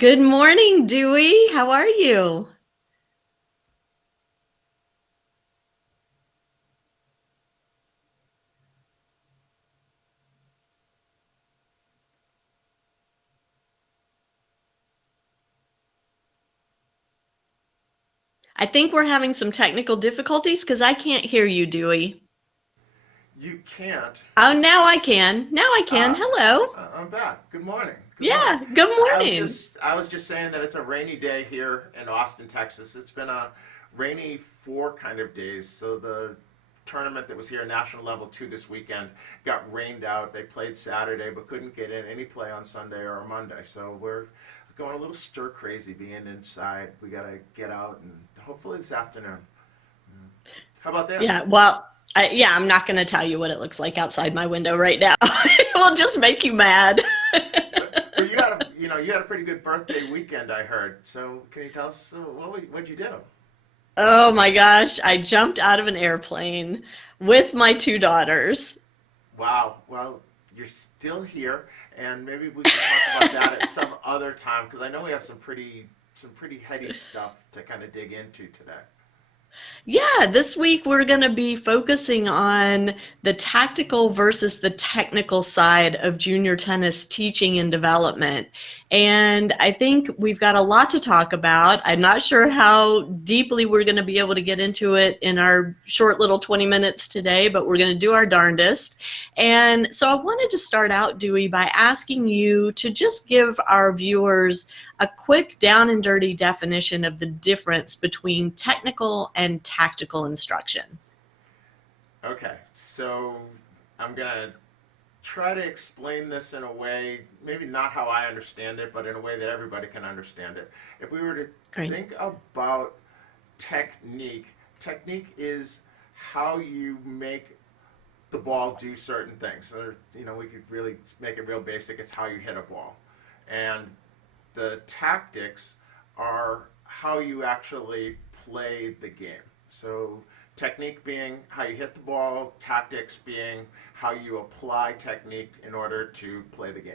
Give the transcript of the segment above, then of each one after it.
Good morning, Dewey. How are you? I think we're having some technical difficulties because I can't hear you, Dewey. You can't. Oh, now I can. Now I can. Ah, Hello. I'm back. Good morning. Good morning. Yeah, good I was morning. just I was just saying that it's a rainy day here in Austin, Texas. It's been a rainy 4 kind of days. So the tournament that was here, national level 2 this weekend, got rained out. They played Saturday but couldn't get in any play on Sunday or Monday. So we're going a little stir crazy being inside. We got to get out and hopefully this afternoon. How about there? Yeah, well, I'm not going to tell you what it looks like outside my window right now. It will just make you mad. But you had a pretty good birthday weekend, I heard. So can you tell us what'd you do? Oh my gosh, I jumped out of an airplane with my two daughters. Wow. Well, you're still here, and maybe we can talk about that at some other time because I know we have some pretty heady stuff to kind of dig into today. Yeah, this week we're going to be focusing on the tactical versus the technical side of junior tennis teaching and development. And I think we've got a lot to talk about. I'm not sure how deeply we're going to be able to get into it in our short little 20 minutes today, but we're going to do our darndest. And so I wanted to start out, Dewey, by asking you to just give our viewers a quick down and dirty definition of the difference between technical and tactical instruction. Okay, so I'm gonna try to explain this in a way, maybe not how I understand it, but in a way that everybody can understand it. If we were to Great. think about technique, technique is how you make the ball do certain things. So, we could really make it real basic. It's how you hit a ball. And the tactics are how you actually play the game. So, technique being how you hit the ball, tactics being how you apply technique in order to play the game.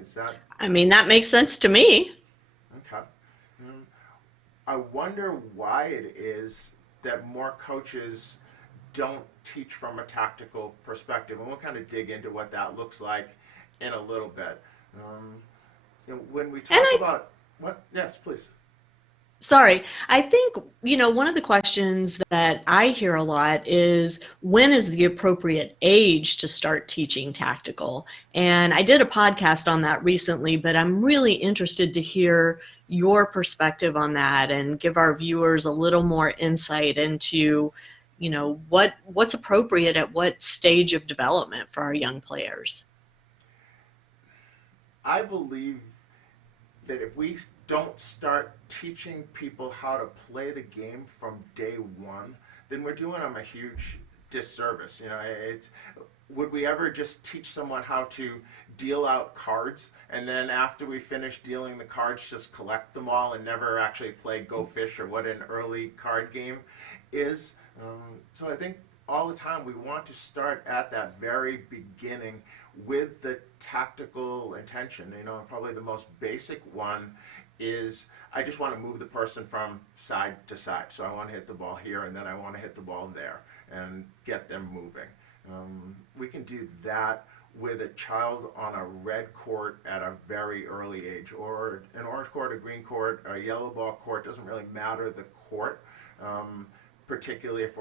Is that I mean, that makes sense to me. okay? Mm, I wonder why it is that more coaches don't teach from a tactical perspective, and we'll kind of dig into what that looks like in a little bit. Um, when we And talk about what, yes, please. sorry, I think, one of the questions that I hear a lot is when is the appropriate age to start teaching tactical? And I did a podcast on that recently, but I'm really interested to hear your perspective on that and give our viewers a little more insight into, what's appropriate at what stage of development for our young players. I believe that if we don't start teaching people how to play the game from day one, then we're doing them a huge disservice. Would we ever just teach someone how to deal out cards and then after we finish dealing the cards, just collect them all and never actually play Go Fish or what an early card game is? So I think all the time we want to start at that very beginning with the tactical intention. Probably the most basic one is I just want to move the person from side to side. So I want to hit the ball here and then I want to hit the ball there and get them moving. We can do that with a child on a red court at a very early age, or an orange court, a green court, a yellow ball court. Doesn't really matter the court, particularly if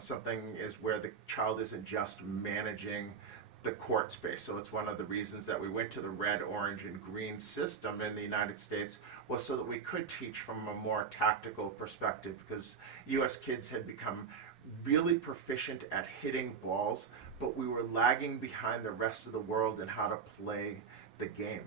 something is where the child isn't just managing the court space. So it's one of the reasons that we went to the red, orange, and green system in the United States, was so that we could teach from a more tactical perspective, because U.S. kids had become really proficient at hitting balls, but we were lagging behind the rest of the world in how to play the game.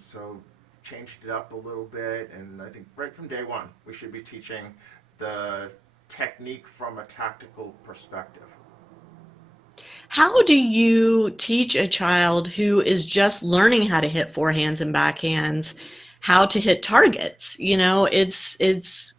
So changed it up a little bit, and I think right from day one we should be teaching the technique from a tactical perspective. How do you teach a child who is just learning how to hit forehands and backhands how to hit targets? It's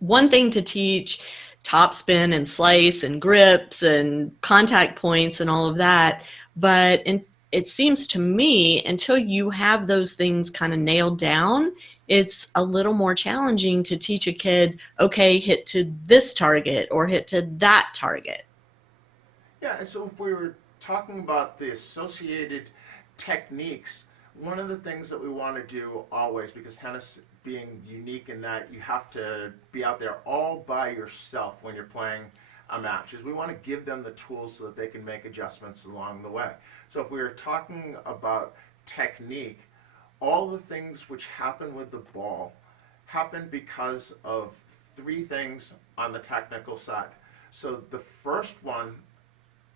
one thing to teach topspin and slice and grips and contact points and all of that, but it seems to me until you have those things kind of nailed down, it's a little more challenging to teach a kid, okay, hit to this target or hit to that target. Yeah, and so if we were talking about the associated techniques, one of the things that we want to do always, because tennis being unique in that you have to be out there all by yourself when you're playing a match, is we want to give them the tools so that they can make adjustments along the way. So if we were talking about technique, all the things which happen with the ball happen because of three things on the technical side. So the first one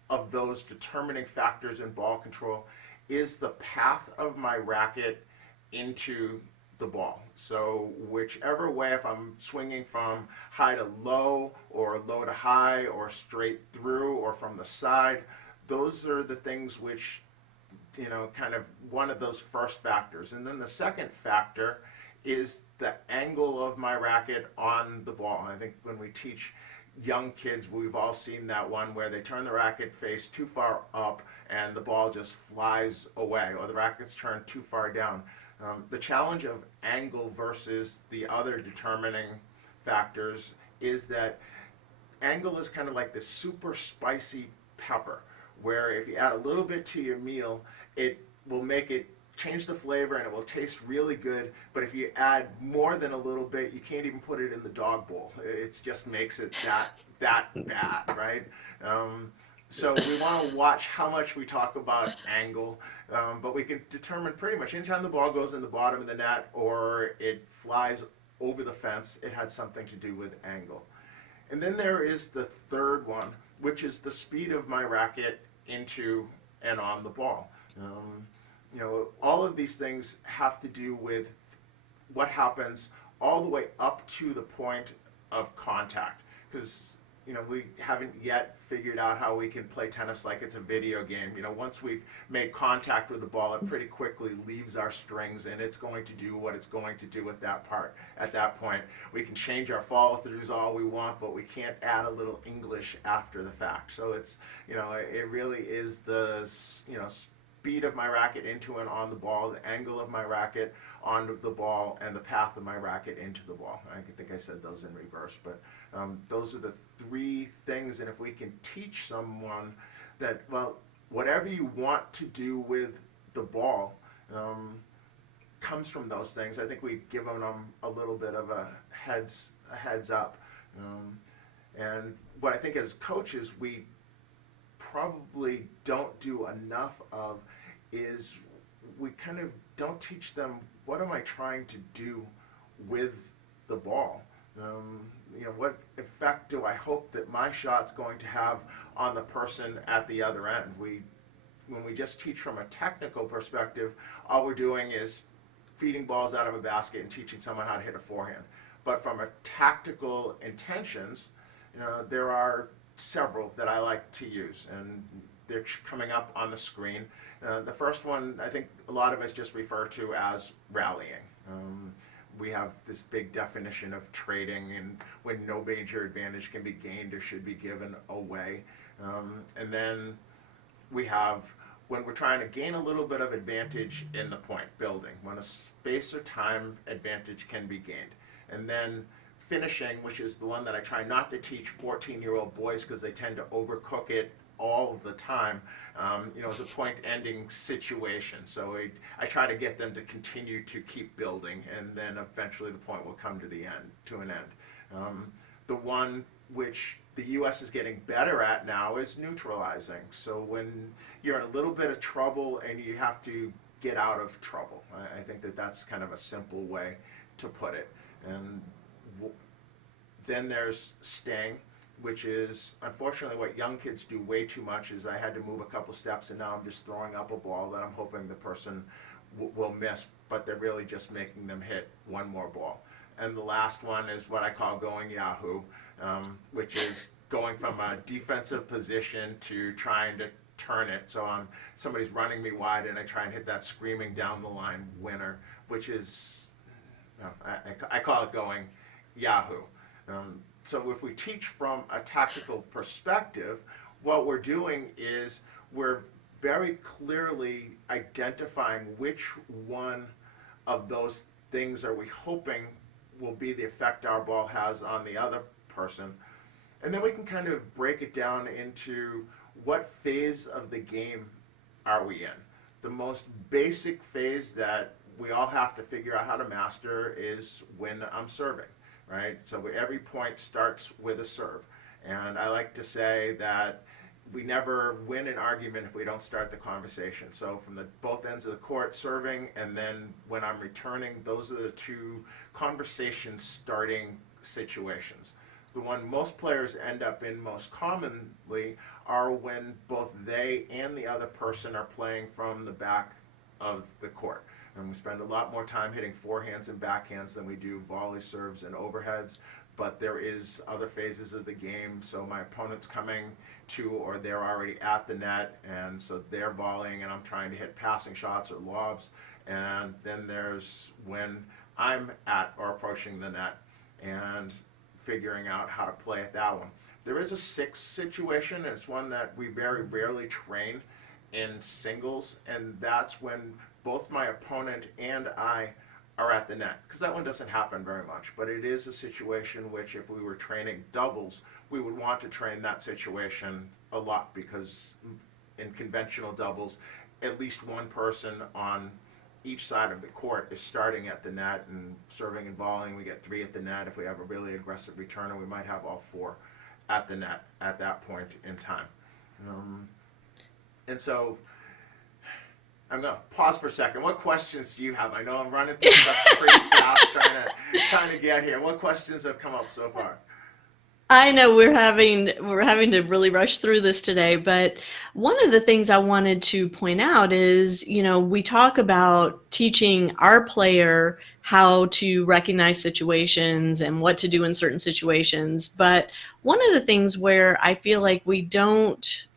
of those determining factors in ball control is the path of my racket into the ball. So whichever way, if I'm swinging from high to low or low to high or straight through or from the side, those are the things which, kind of one of those first factors. And then the second factor is the angle of my racket on the ball. And I think when we teach young kids, we've all seen that one where they turn the racket face too far up and the ball just flies away, or the racket's turned too far down. The challenge of angle versus the other determining factors is that angle is kind of like this super spicy pepper, where if you add a little bit to your meal, it will make it change the flavor and it will taste really good. But if you add more than a little bit, you can't even put it in the dog bowl. It just makes it that bad, right? So we want to watch how much we talk about angle, but we can determine pretty much anytime the ball goes in the bottom of the net or it flies over the fence, it had something to do with angle. And then there is the third one, which is the speed of my racket into and on the ball. All of these things have to do with what happens all the way up to the point of contact, because we haven't yet figured out how we can play tennis like it's a video game. Once we've made contact with the ball, it pretty quickly leaves our strings, and it's going to do what it's going to do at that part. At that point, we can change our follow-throughs all we want, but we can't add a little English after the fact. So it's, it really is the, speed of my racket into and on the ball, the angle of my racket onto the ball, and the path of my racket into the ball. I think I said those in reverse, but those are the three things. And if we can teach someone that, well, whatever you want to do with the ball comes from those things, I think we give them a little bit of a heads up. And what I think as coaches we probably don't do enough of is we kind of don't teach them, what am I trying to do with the ball? What effect do I hope that my shot's going to have on the person at the other end? When we just teach from a technical perspective, all we're doing is feeding balls out of a basket and teaching someone how to hit a forehand. But from a tactical intentions, there are several that I like to use, and they're coming up on the screen. The first one, I think a lot of us just refer to as rallying. We have this big definition of trading, and when no major advantage can be gained or should be given away. And then we have when we're trying to gain a little bit of advantage in the point building, when a space or time advantage can be gained. And then finishing, which is the one that I try not to teach 14-year-old boys because they tend to overcook it all the time, is a point-ending situation. So I try to get them to continue to keep building, and then eventually the point will come to an end. The one which the U.S. is getting better at now is neutralizing. So when you're in a little bit of trouble and you have to get out of trouble, I think that's kind of a simple way to put it. And then there's staying, which is unfortunately what young kids do way too much. Is I had to move a couple steps and now I'm just throwing up a ball that I'm hoping the person will miss, but they're really just making them hit one more ball. And the last one is what I call going Yahoo, which is going from a defensive position to trying to turn it. So somebody's running me wide and I try and hit that screaming down the line winner, which is, I call it going Yahoo. So if we teach from a tactical perspective, what we're doing is we're very clearly identifying which one of those things are we hoping will be the effect our ball has on the other person. And then we can kind of break it down into what phase of the game are we in. The most basic phase that we all have to figure out how to master is when I'm serving, right? So every point starts with a serve. And I like to say that we never win an argument if we don't start the conversation. So from both ends of the court, serving, and then when I'm returning, those are the two conversation starting situations. The one most players end up in most commonly are when both they and the other person are playing from the back of the court. And we spend a lot more time hitting forehands and backhands than we do volley serves and overheads. But there is other phases of the game, so my opponent's coming to, or they're already at the net, and so they're volleying and I'm trying to hit passing shots or lobs. And then there's when I'm at or approaching the net and figuring out how to play at that one. There is a sixth situation, and it's one that we very rarely train in singles, and that's when both my opponent and I are at the net, because that one doesn't happen very much, but it is a situation which if we were training doubles, we would want to train that situation a lot, because in conventional doubles, at least one person on each side of the court is starting at the net and serving and volleying. We get 3 at the net. If we have a really aggressive returner, we might have all 4 at the net at that point in time. And so I'm going to pause for a second. What questions do you have? I know I'm running through stuff pretty fast trying to get here. What questions have come up so far? I know we're having to really rush through this today, but one of the things I wanted to point out is, we talk about teaching our player how to recognize situations and what to do in certain situations, but one of the things where I feel like we don't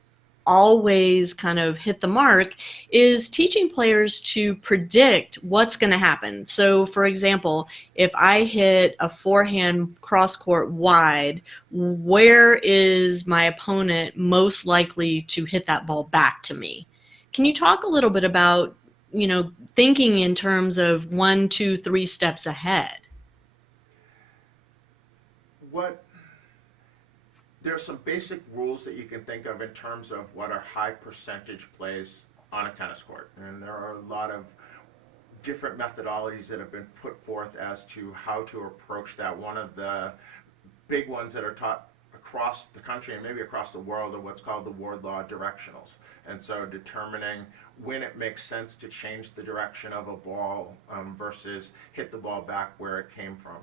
always kind of hit the mark is teaching players to predict what's going to happen. So for example, if I hit a forehand cross court wide, where is my opponent most likely to hit that ball back to me? Can you talk a little bit about, thinking in terms of 1, 2, 3 steps ahead? There are some basic rules that you can think of in terms of what are high percentage plays on a tennis court. And there are a lot of different methodologies that have been put forth as to how to approach that. One of the big ones that are taught across the country and maybe across the world are what's called the Ward-Law directionals. And so determining when it makes sense to change the direction of a ball versus hit the ball back where it came from.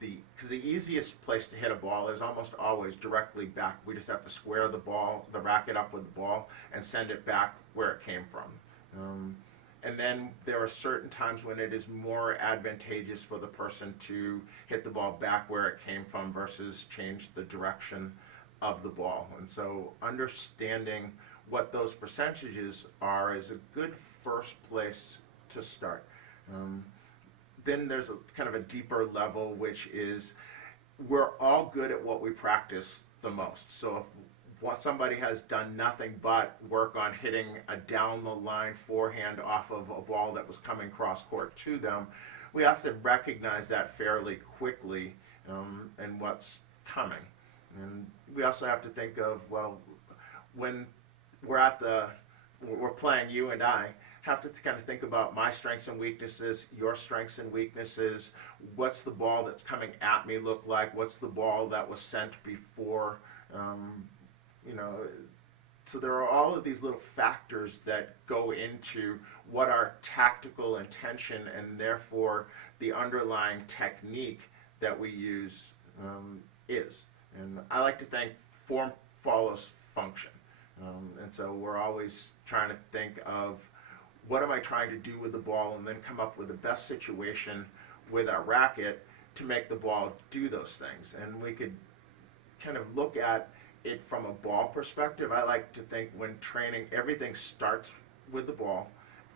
Because the easiest place to hit a ball is almost always directly back. We just have to square the racket up with the ball, and send it back where it came from. And then there are certain times when it is more advantageous for the person to hit the ball back where it came from versus change the direction of the ball. And so understanding what those percentages are is a good first place to start. Then there's a kind of a deeper level, which is we're all good at what we practice the most. So if somebody has done nothing but work on hitting a down the line forehand off of a ball that was coming cross court to them, we have to recognize that fairly quickly and what's coming. And we also have to think of, well, when we're playing, you and I have to kind of think about my strengths and weaknesses, your strengths and weaknesses. What's the ball that's coming at me look like? What's the ball that was sent before? So there are all of these little factors that go into what our tactical intention and therefore the underlying technique that we use is. And I like to think form follows function. And so we're always trying to think of what am I trying to do with the ball, and then come up with the best situation with our racket to make the ball do those things. And we could kind of look at it from a ball perspective. I like to think when training, everything starts with the ball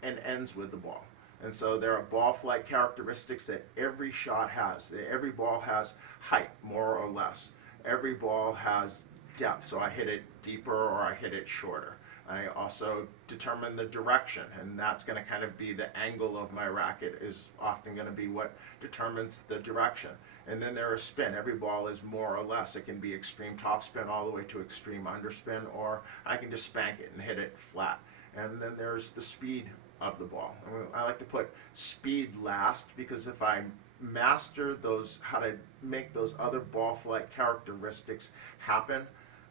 and ends with the ball. And so there are ball flight characteristics that every shot has. Every ball has height, more or less. Every ball has depth, so I hit it deeper or I hit it shorter. I also determine the direction, and that's going to kind of be the angle of my racket is often going to be what determines the direction. And then there is spin. Every ball is more or less. It can be extreme topspin all the way to extreme underspin, or I can just spank it and hit it flat. And then there's the speed of the ball. I like to put speed last, because if I master those, how to make those other ball flight characteristics happen,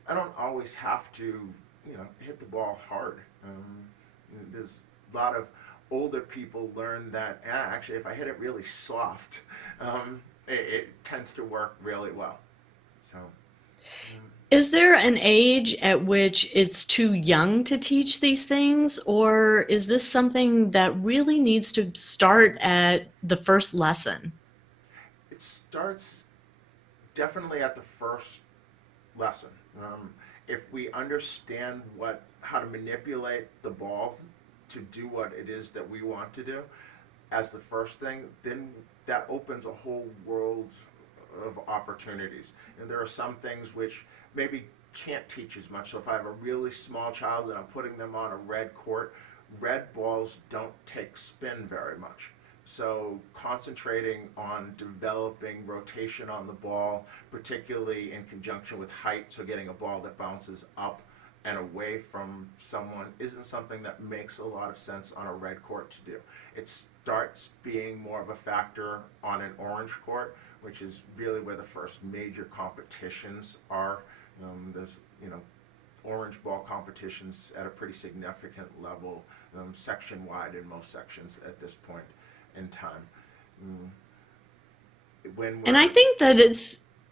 I don't always have to, hit the ball hard. There's a lot of older people learn that actually if I hit it really soft, it tends to work really well. So. Is there an age at which it's too young to teach these things, or is this something that really needs to start at the first lesson? It starts definitely at the first lesson. If we understand how to manipulate the ball to do what it is that we want to do as the first thing, then that opens a whole world of opportunities. And there are some things which maybe can't teach as much. So if I have a really small child and I'm putting them on a red court, red balls don't take spin very much. So concentrating on developing rotation on the ball, particularly in conjunction with height, so getting a ball that bounces up and away from someone, isn't something that makes a lot of sense on a red court to do. It starts being more of a factor on an orange court, which is really where the first major competitions are. There's, orange ball competitions at a pretty significant level, section-wide in most sections at this point in time. And I think that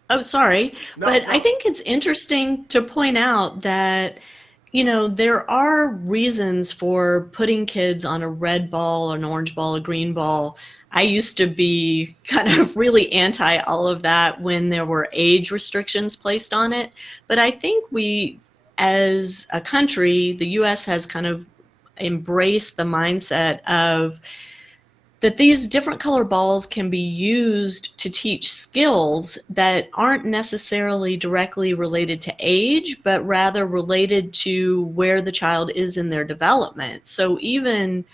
I think it's interesting to point out that, there are reasons for putting kids on a red ball, an orange ball, a green ball. I used to be kind of really anti all of that when there were age restrictions placed on it. But I think we, as a country, the US has kind of embraced the mindset of that these different color balls can be used to teach skills that aren't necessarily directly related to age, but rather related to where the child is in their development. So even,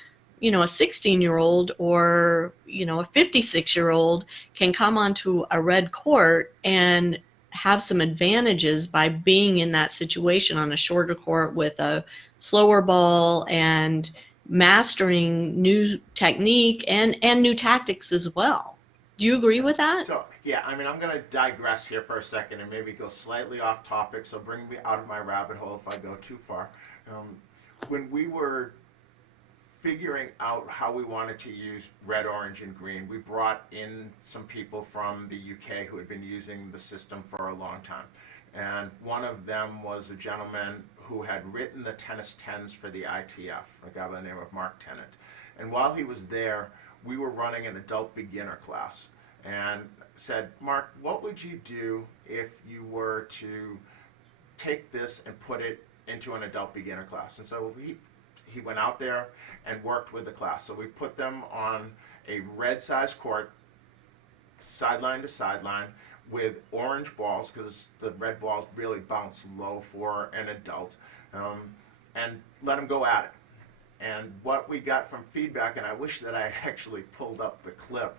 a 16-year-old or, a 56-year-old can come onto a red court and have some advantages by being in that situation on a shorter court with a slower ball and mastering new technique and new tactics as well. Do you agree with that? So, yeah, I'm going to digress here for a second and maybe go slightly off topic, so bring me out of my rabbit hole if I go too far. When we were figuring out how we wanted to use red, orange, and green, we brought in some people from the UK who had been using the system for a long time. And one of them was a gentleman who had written the tennis 10s for the ITF, a guy by the name of Mark Tennant. And while he was there, we were running an adult beginner class, and said, Mark, what would you do if you were to take this and put it into an adult beginner class? And so he went out there and worked with the class. So we put them on a red size court, sideline to sideline, with orange balls, because the red balls really bounce low for an adult, and let them go at it. And what we got from feedback, and I wish that I had actually pulled up the clip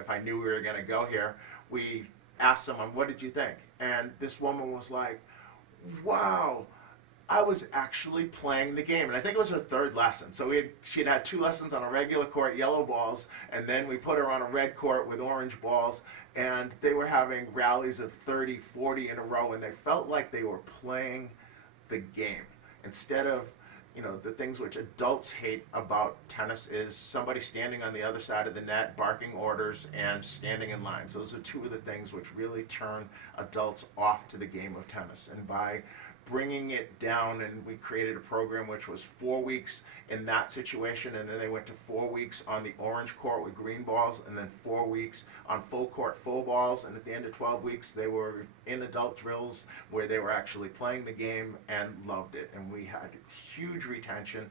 if I knew we were going to go here, we asked someone, what did you think? And this woman was like, wow, I was actually playing the game. And I think it was her third lesson. So she'd had 2 lessons on a regular court, yellow balls, and then we put her on a red court with orange balls, and they were having rallies of 30, 40 in a row, and they felt like they were playing the game. Instead of, the things which adults hate about tennis is somebody standing on the other side of the net, barking orders, and standing in line. So those are 2 of the things which really turn adults off to the game of tennis. And by bringing it down, and we created a program which was 4 weeks in that situation, and then they went to 4 weeks on the orange court with green balls, and then 4 weeks on full court full balls, and at the end of 12 weeks they were in adult drills where they were actually playing the game and loved it, and we had huge retention.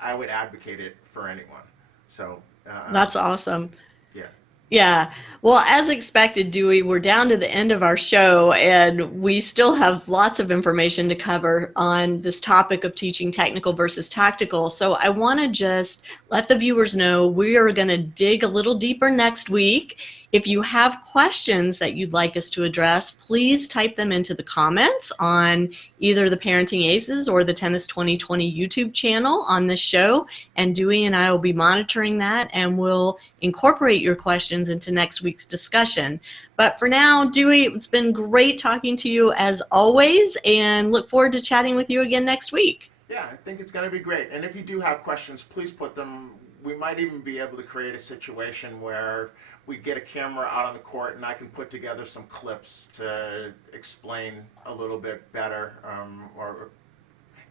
I would advocate it for anyone. So That's awesome. Yeah. Yeah. Well, as expected, Dewey, we're down to the end of our show, and we still have lots of information to cover on this topic of teaching technical versus tactical. So I want to just let the viewers know we are going to dig a little deeper next week. If you have questions that you'd like us to address, please type them into the comments on either the Parenting Aces or the Tennis 2020 YouTube channel on this show. And Dewey and I will be monitoring that, and we'll incorporate your questions into next week's discussion. But for now, Dewey, it's been great talking to you as always, and look forward to chatting with you again next week. Yeah, I think it's going to be great. And if you do have questions, please put them. We might even be able to create a situation where we get a camera out on the court and I can put together some clips to explain a little bit better or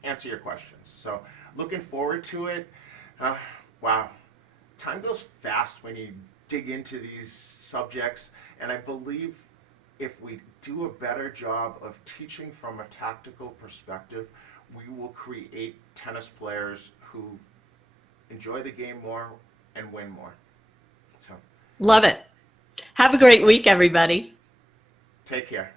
answer your questions. So looking forward to it. Wow, time goes fast when you dig into these subjects, and I believe if we do a better job of teaching from a tactical perspective, we will create tennis players who enjoy the game more and win more. So, love it. Have a great week, everybody. Take care.